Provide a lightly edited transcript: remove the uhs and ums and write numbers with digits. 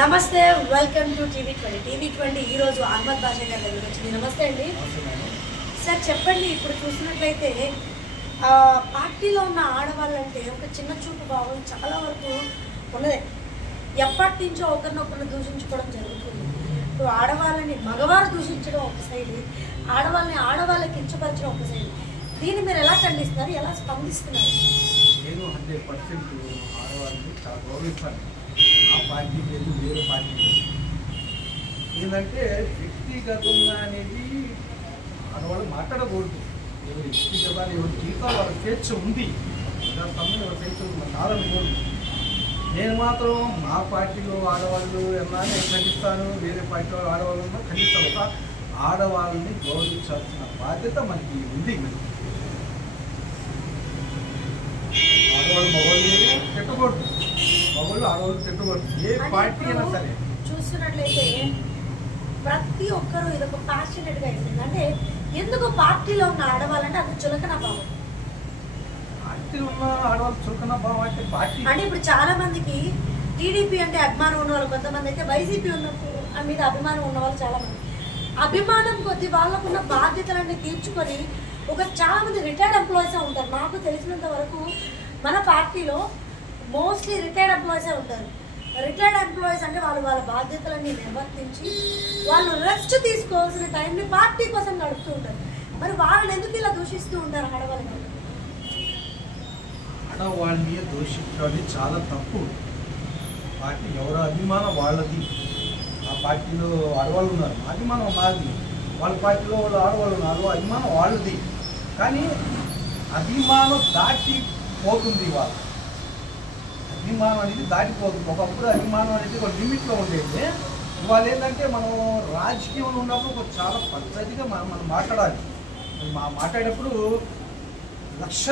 నమస్తే, welcome to టీవీ20 ఈ రోజు అహ్మద్ బాషా గారి దగ్గర వచ్చింది. నమస్తే అండి సార్. చెప్పండి, ఇప్పుడు చూసినట్లయితే పార్టీలో ఉన్న ఆడవాళ్ళంటే ఒక చిన్న చూపు భావం చాలా వరకు ఉన్నదే. ఎప్పటి నుంచో ఒకరినొకరిని దూషించుకోవడం జరుగుతుంది. ఇప్పుడు ఆడవాళ్ళని మగవారు దూషించడం ఒక సైడ్, ఆడవాళ్ళకి కించపరచడం ఒక సైడ్. దీన్ని మీరు ఎలా ఖండిస్తున్నారు, ఎలా స్పందిస్తున్నారు? నేను 100% ఆడవాళ్ళని చాలా గౌరవిస్తాను. ఆ పార్టీ లేదు, వేరే పార్టీ లేదు. ఏంటంటే వ్యక్తిగతంగా అనేది ఆడవాళ్ళు మాట్లాడకూడదు. ఎవరి వ్యక్తిగతాలు, ఎవరి జీవితాలు వాళ్ళ స్వేచ్ఛ ఉంది. ఎవరి స్వేచ్ఛ ఉంది, కాదనుకోండి. నేను మాత్రం మా పార్టీలో ఆడవాళ్ళు ఏమన్నా నేను ఖండిస్తాను, వేరే పార్టీ వాళ్ళు ఆడవాళ్ళు ఉన్నా ఖండిస్తాను. ఒక ఆడవాళ్ళని గౌరవించాల్సిన బాధ్యత మనకి ఉంది. ఆడవాళ్ళు మగవాళ్ళు తిట్టకూడదు, మగవాళ్ళు ఆడవాళ్ళు తిట్టకూడదు. ఏ పార్టీ అయినా సరే చూస్తున్నట్లయితే ప్రతి ఒక్కరూ ఇదొక ప్యాషనెట్గా అయిపోయింది. అంటే ఎందుకు పార్టీలో ఉన్న ఆడవాళ్ళంటే అది చులకన భావం. పార్టీలో ఉన్న ఆడవాళ్ళు చులకన భావం అంటే పార్టీ అంటే ఇప్పుడు చాలా మందికి టీడీపీ అంటే అభిమానం ఉన్నవాళ్ళు, కొంతమంది అయితే వైసీపీ మీద అభిమానం ఉన్నవాళ్ళు చాలా మంది. అభిమానం కొద్ది వాళ్ళకున్న బాధ్యతలన్నీ తీర్చుకొని చాలా మంది రిటైర్డ్ ఎంప్లాయీసే ఉంటారు. నాకు తెలిసినంత వరకు మన పార్టీలో మోస్ట్లీ రిటైర్డ్ ఎంప్లాయీసే ఉంటారు. రిటైర్డ్ ఎంప్లాయీస్ అంటే వాళ్ళ బాధ్యతలన్నీ నిర్వర్తించి వాళ్ళు రెస్ట్ తీసుకోవాల్సిన టైంని పార్టీ కోసం గడుపుతూ ఉంటారు. మరి వాళ్ళని ఎందుకు ఇలా దూషిస్తూ ఉంటారు ఆడవాళ్ళని? ఆడవాళ్ళని దూషించడం చాలా తప్పు. పార్టీ ఎవరి అభిమానం వాళ్ళది. ఆ పార్టీలో ఆడవాళ్ళు ఉన్నారు, అభిమానం మాది. వాళ్ళ పార్టీలో వాళ్ళు ఆడవాళ్ళు ఉన్నారు, అభిమానం వాళ్ళది. కానీ అభిమానం దాటిపోతుంది. వాళ్ళ అభిమానం అనేది దాటిపోతుంది. ఒకప్పుడు అభిమానం అనేది ఒక లిమిట్లో ఉండేది. ఇవాళ ఏంటంటే మనం రాజకీయంలో ఉన్నప్పుడు చాలా పద్ధతిగా మనం మాట్లాడాలి. మాట్లాడేటప్పుడు లక్ష